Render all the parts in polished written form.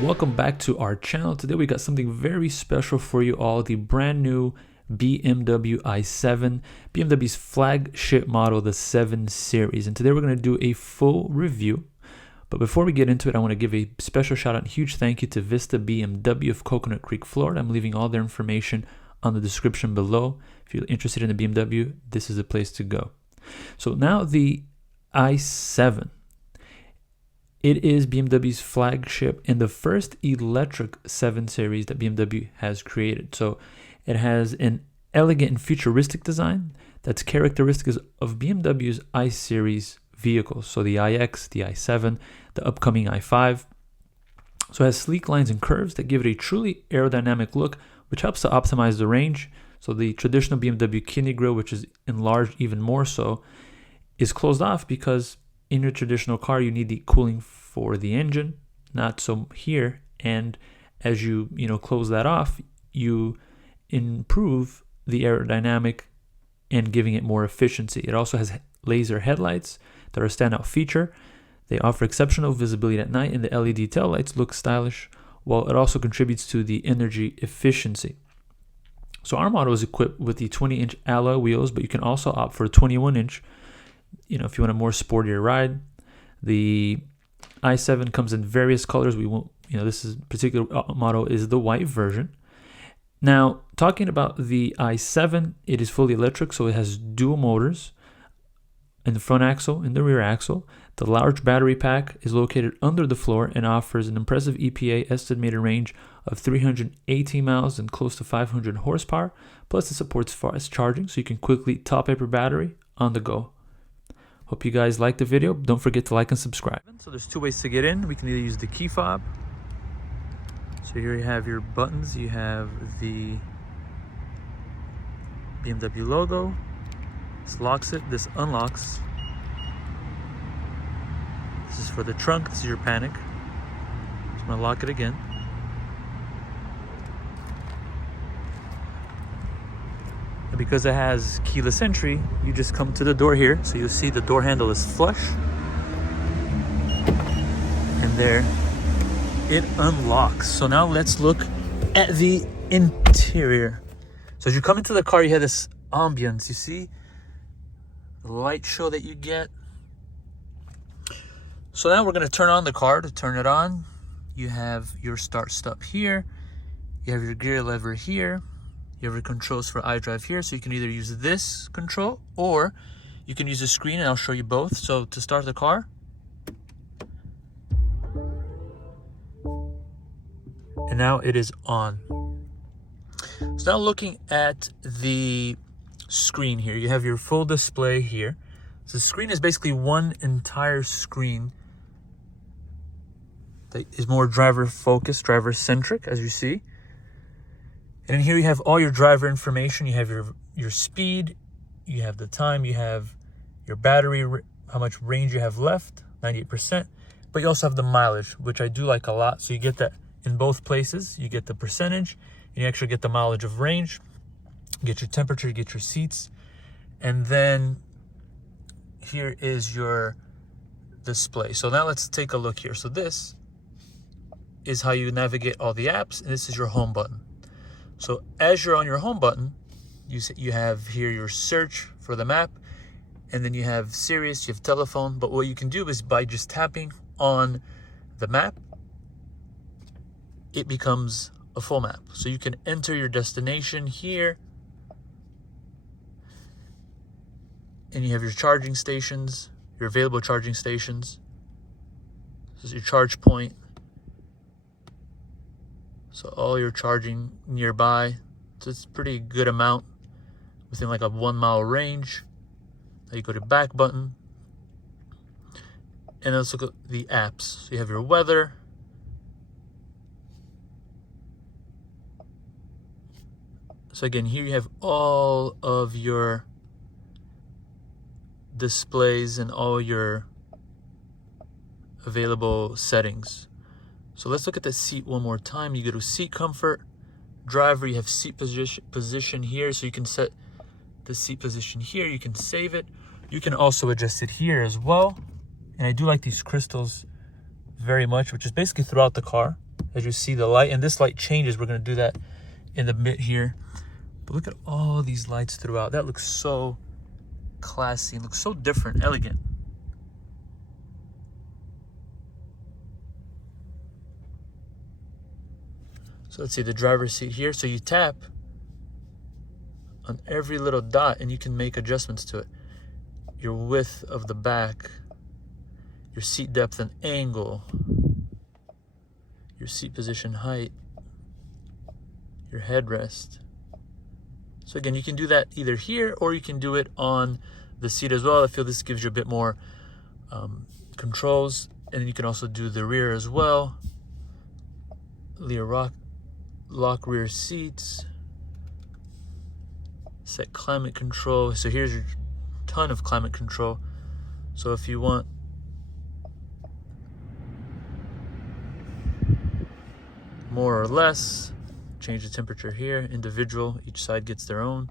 and welcome back to our channel. Today we got something very special for you all, the brand new BMW i7, BMW's flagship model, the 7 Series. And today we're going to do a full review. But before we get into it, I want to give a special shout out and huge thank you to Vista BMW of Coconut Creek, Florida. I'm leaving all their information on the description below. If you're interested in the BMW, this is the place to go. So now the i7. It is BMW's flagship and the first electric 7 Series that BMW has created. So it has an elegant and futuristic design that's characteristic of BMW's i-Series vehicles. So the iX, the i7, the upcoming i5. So it has sleek lines and curves that give it a truly aerodynamic look, which helps to optimize the range. So the traditional BMW kidney grille, which is enlarged even more so, is closed off because in your traditional car, you need the cooling for the engine, not so here. And as you close that off, you improve the aerodynamic and giving it more efficiency. It also has laser headlights that are a standout feature. They offer exceptional visibility at night, and the LED taillights look stylish, while it also contributes to the energy efficiency. So our model is equipped with the 20-inch alloy wheels, but you can also opt for a 21-inch. If you want a more sportier ride. The i7 comes in various colors. We won't, this particular model is the white version. Now, talking about the i7, it is fully electric, so it has dual motors in the front axle and the rear axle. The large battery pack is located under the floor and offers an impressive EPA estimated range of 318 miles and close to 500 horsepower. Plus, it supports fast charging, so you can quickly top up your battery on the go. Hope you guys liked the video. Don't forget to like and subscribe. So there's two ways to get in. We can either use the key fob. So here you have your buttons. You have the BMW logo. This locks it. This unlocks. This is for the trunk. This is your panic. So I'm going to lock it again. And because it has keyless entry, you just come to the door here. So you'll see the door handle is flush. And there it unlocks. So now let's look at the interior. So as you come into the car, you have this ambience. You see the light show that you get. So now we're going to turn on the car. To turn it on, you have your start stop here. You have your gear lever here. You have your controls for iDrive here, so you can either use this control or you can use the screen, and I'll show you both. So to start the car, and now it is on. So now looking at the screen here, you have your full display here. So the screen is basically one entire screen that is more driver focused, driver centric, as you see. And in here you have all your driver information. You have your speed, you have the time, you have your battery, how much range you have left, 98%. But you also have the mileage, which I do like a lot. So you get that in both places. You get the percentage, and you actually get the mileage of range. You get your temperature, you get your seats. And then here is your display. So now let's take a look here. So this is how you navigate all the apps, and this is your home button. So as you're on your home button, you have here your search for the map, and then you have Sirius, you have telephone. But what you can do is by just tapping on the map, it becomes a full map. So you can enter your destination here, and you have your charging stations, your available charging stations. This is your charge point. So all your charging nearby. So it's a pretty good amount within like a 1 mile range. Now you go to back button. And let's look at the apps. So you have your weather. So again, here you have all of your displays and all your available settings. So let's look at the seat one more time. You go to seat comfort, driver, you have seat position here. So you can set the seat position here. You can save it. You can also adjust it here as well. And I do like these crystals very much, which is basically throughout the car. as you see the light, and this light changes. We're going to do that in the bit here. But look at all these lights throughout. That looks so classy and looks so different, elegant. So let's see the driver's seat here. So you tap on every little dot and you can make adjustments to it. Your width of the back, your seat depth and angle, your seat position height, your headrest. So again, you can do that either here or you can do it on the seat as well. I feel this gives you a bit more controls. And then you can also do the rear as well. Lock rear seats. Set climate control. So here's your ton of climate control. So if you want more or less, change the temperature here. Individual, each side gets their own.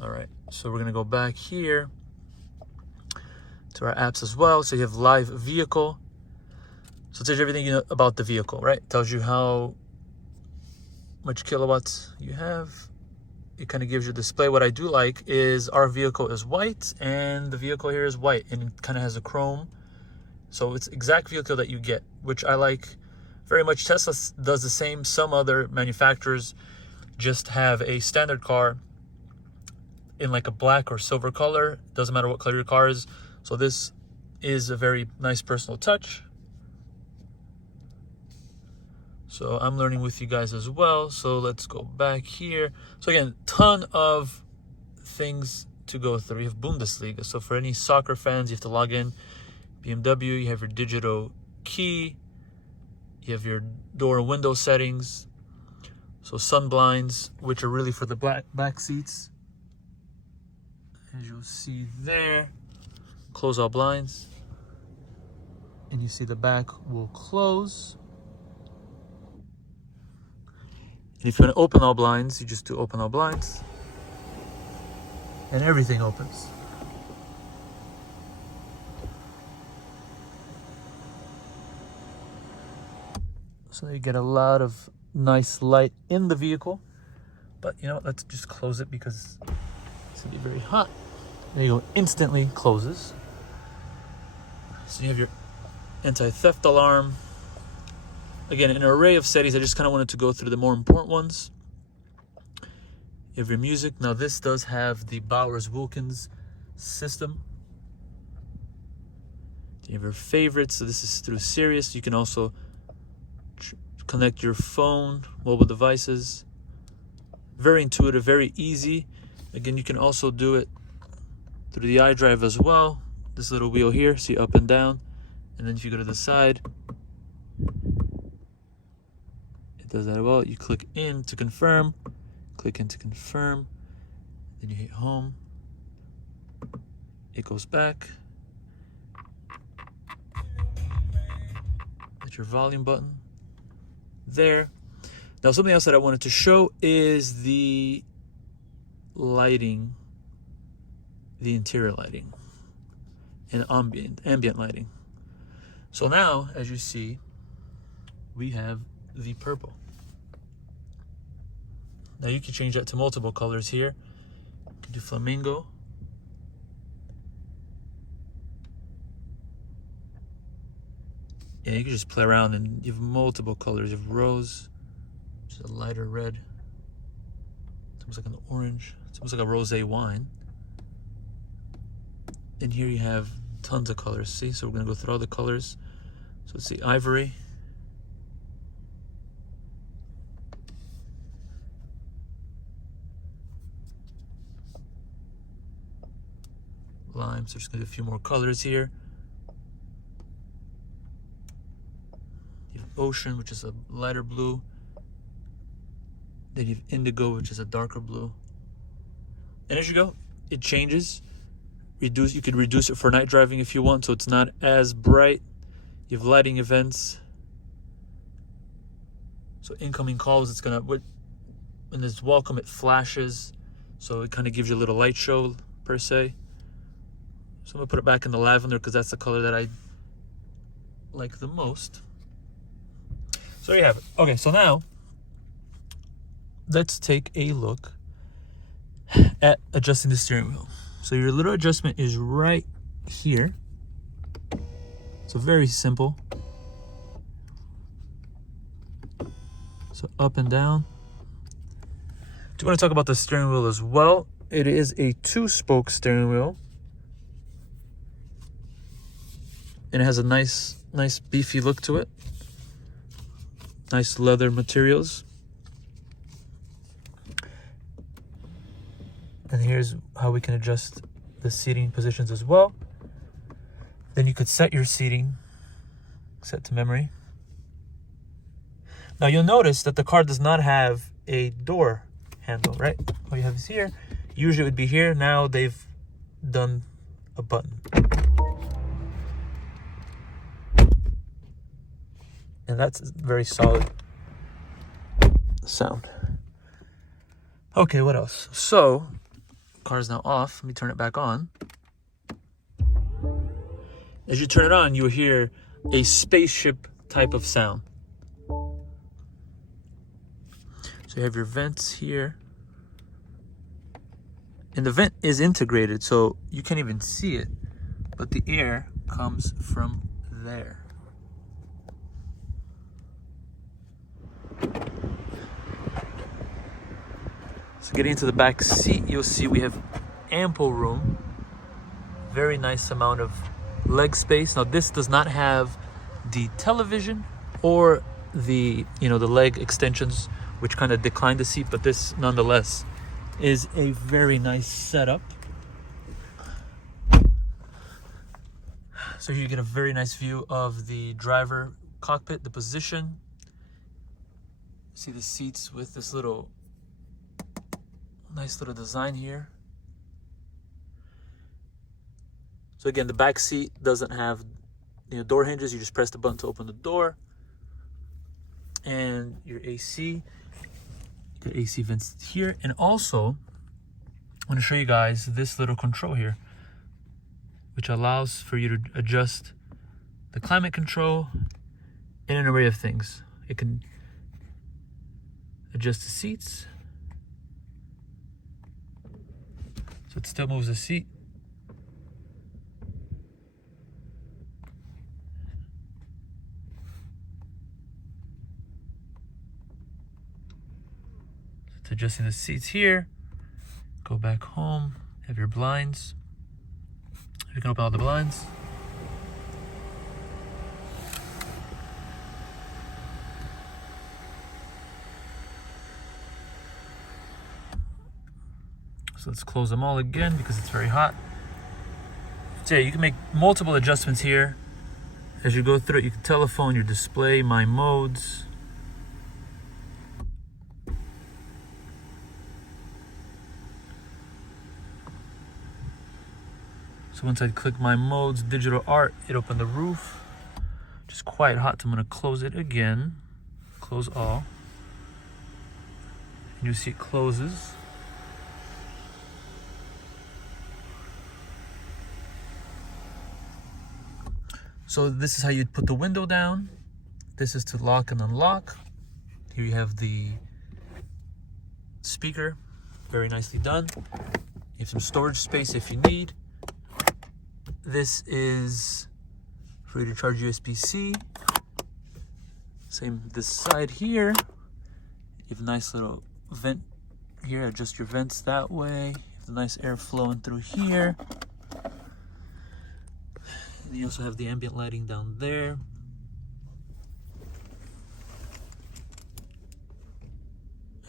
All right, so we're gonna go back here to our apps as well. So you have live vehicle. So it tells you everything you know about the vehicle, right? It tells you how much kilowatts you have. It kind of gives you a display. What I do like is our vehicle is white and the vehicle here is white and it kind of has a chrome. So it's exact vehicle that you get, which I like very much. Tesla does the same. Some other manufacturers just have a standard car in like a black or silver color. Doesn't matter what color your car is. So this is a very nice personal touch. So I'm learning with you guys as well. So let's go back here. So again, ton of things to go through. You have Bundesliga. So for any soccer fans, you have to log in. BMW, you have your digital key. You have your door and window settings. So sun blinds, which are really for the back seats. As you'll see there, close all blinds. And you see the back will close. And if you want to open all blinds, you just do open all blinds. And everything opens. So you get a lot of nice light in the vehicle. But you know what, let's just close it because it's gonna be very hot. There you go, instantly closes. So you have your anti-theft alarm. Again, an array of settings. I just kind of wanted to go through the more important ones. You have your music. Now this does have the Bowers-Wilkins system. You have your favorites. So this is through Sirius. You can also connect your phone, mobile devices. Very intuitive, very easy. Again, you can also do it through the iDrive as well. This little wheel here, see up and down. And then if you go to the side, it does that as well. You click in to confirm, click in to confirm, then you hit home. It goes back. Hit your volume button there. Now something else that I wanted to show is the lighting, the interior lighting and ambient lighting. So now, as you see, we have the purple. Now you can change that to multiple colors here. You can do flamingo. Yeah, you can just play around and you have multiple colors. You have rose, which is a lighter red. It's almost like an orange. It's almost like a rosé wine. And here you have tons of colors. See, so we're gonna go through all the colors. So let's see, ivory. Lime, so just gonna do a few more colors here. You have ocean, which is a lighter blue. Then you have indigo, which is a darker blue. And as you go, it changes. You could reduce it for night driving if you want, so it's not as bright. You have lighting events. So incoming calls, it's gonna, when there's welcome, it flashes. So it kind of gives you a little light show per se. So I'm gonna put it back in the lavender because that's the color that I like the most. So there you have it. Okay, so now let's take a look at adjusting the steering wheel. So your little adjustment is right here. So very simple. So up and down. Do you want to talk about the steering wheel as well? It is a 2-spoke steering wheel. And it has a nice beefy look to it. Nice leather materials. And here's how we can adjust the seating positions as well. Then you could set your seating, set to memory. Now you'll notice that the car does not have a door handle, right? All you have is here. Usually it would be here. Now they've done a button. And that's very solid sound. Okay, what else? So, car is now off. Let me turn it back on. As you turn it on, you'll hear a spaceship type of sound. So you have your vents here. And the vent is integrated, so you can't even see it, but the air comes from there. So getting into the back seat, you'll see we have ample room. Very nice amount of leg space. Now this does not have the television or the leg extensions, which kind of decline the seat, but this nonetheless is a very nice setup. So here you get a very nice view of the driver cockpit, the position. See the seats with this nice little design here. So again, the back seat doesn't have door hinges. You just press the button to open the door. And your AC, the AC vents here. And also, I want to show you guys this little control here, which allows for you to adjust the climate control and an array of things. It can adjust the seats. So it still moves the seat. So it's adjusting the seats here. Go back home, have your blinds. You can open all the blinds. So let's close them all again because it's very hot. So yeah, you can make multiple adjustments here. As you go through it, you can telephone your display, my modes. So once I click my modes, digital art, it opened the roof. Just quite hot, so I'm gonna close it again. Close all. And you see it closes. So this is how you'd put the window down. This is to lock and unlock. Here you have the speaker, very nicely done. You have some storage space if you need. This is for you to charge USB-C. Same this side here. You have a nice little vent here. Adjust your vents that way. You have the nice air flowing through here. And you also have the ambient lighting down there.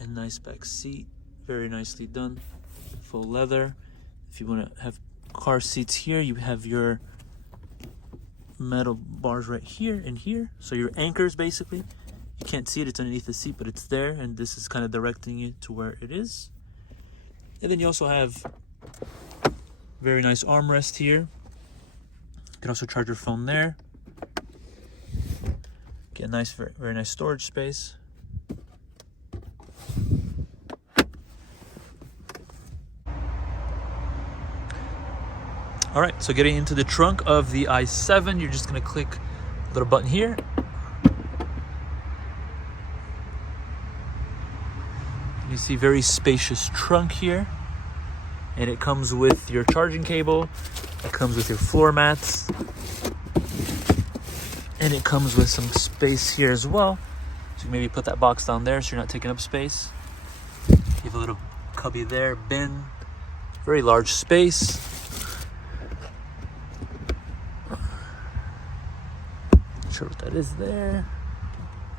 And nice back seat, very nicely done. Full leather. If you want to have car seats here, you have your metal bars right here and here. So your anchors, basically. You can't see it, it's underneath the seat, but it's there, and this is kind of directing you to where it is. And then you also have very nice armrest here. You can also charge your phone there. Get a nice, very nice storage space. All right, so getting into the trunk of the i7, you're just gonna click Little button here. You see very spacious trunk here. And it comes with your charging cable. It comes with your floor mats. And it comes with some space here as well. So you maybe put that box down there so you're not taking up space. You have a little cubby there, bin. Very large space. Not sure what that is there.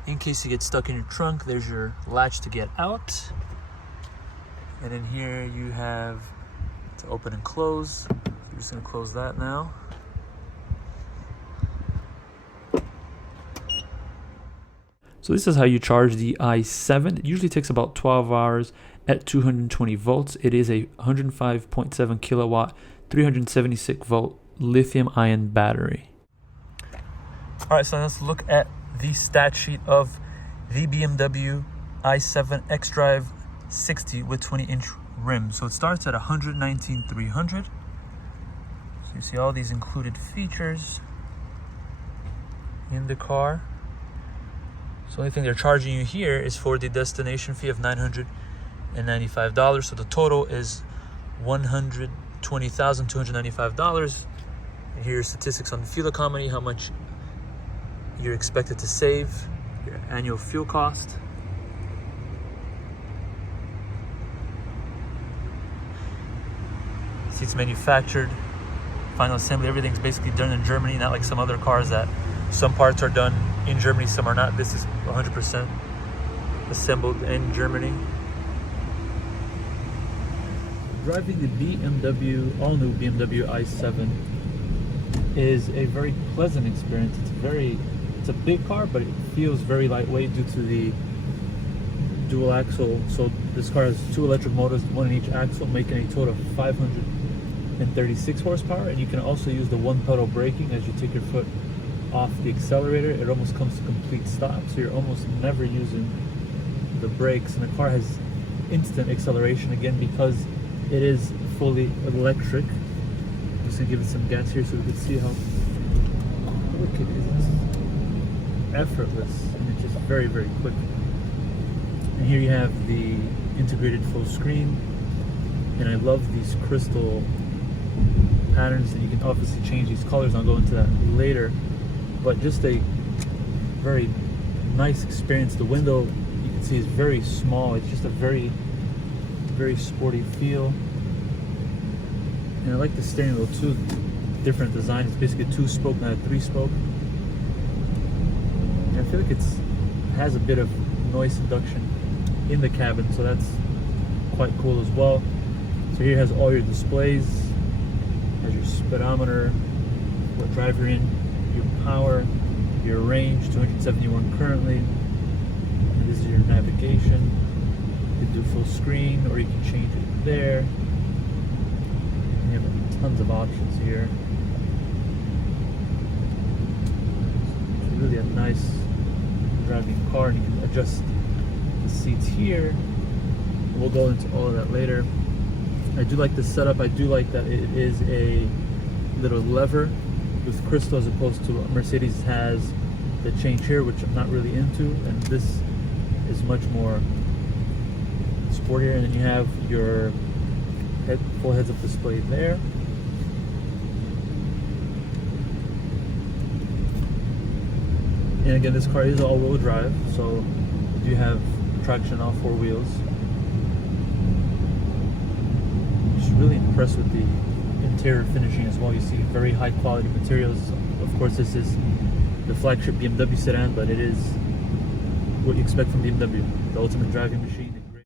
In case you get stuck in your trunk, there's your latch to get out. And in here you have to open and close. You're just gonna close that now. So this is how you charge the i7. It usually takes about 12 hours at 220 volts. It is a 105.7 kilowatt, 376 volt lithium ion battery. All right, so let's look at the stat sheet of the BMW i7 xDrive 60 with 20-inch rims. So it starts at 119,300. So you see all these included features in the car. So the only thing they're charging you here is for the destination fee of $995. So the total is $120,295. And here are statistics on the fuel economy, how much you're expected to save, your annual fuel cost. Seats manufactured, final assembly, everything's basically done in Germany, not like some other cars that some parts are done in Germany, some are not. This is 100% assembled in Germany. Driving the BMW, all-new BMW i7 is a very pleasant experience. It's a big car, but it feels very lightweight due to the dual axle. So this car has two electric motors, one in each axle, making a total of 536 horsepower. And you can also use the one pedal braking as you take your foot off the accelerator. It almost comes to complete stop, so you're almost never using the brakes. And the car has instant acceleration again because it is fully electric. I'm just gonna give it some gas here so we can see how quick it is. It's effortless and it's just very, very quick. And here you have the integrated full screen, and I love these crystal patterns, and you can obviously change these colors. I'll go into that later. But just a very nice experience. The window, you can see, is very small. It's just a very, very sporty feel. And I like the steering wheel too. Different design. It's basically a 2-spoke, not a 3-spoke. And I feel like it has a bit of noise reduction in the cabin, so that's quite cool as well. So here it has all your displays. It has your speedometer, what drive you're in, your power, your range, 271 currently, and this is your navigation. You can do full screen, or you can change it there. And you have tons of options here. It's really a nice driving car, and you can adjust the seats here. We'll go into all of that later. I do like the setup. I do like that it is a little lever with crystal, as opposed to Mercedes has the change here, which I'm not really into, and this is much more sportier. And then you have your full heads-up display there. And again, this car is all-wheel drive, so you do have traction on all 4 wheels. Just really impressed with the interior finishing as well. You see very high quality materials. Of course, this is the flagship BMW sedan, but it is what you expect from BMW, the ultimate driving machine.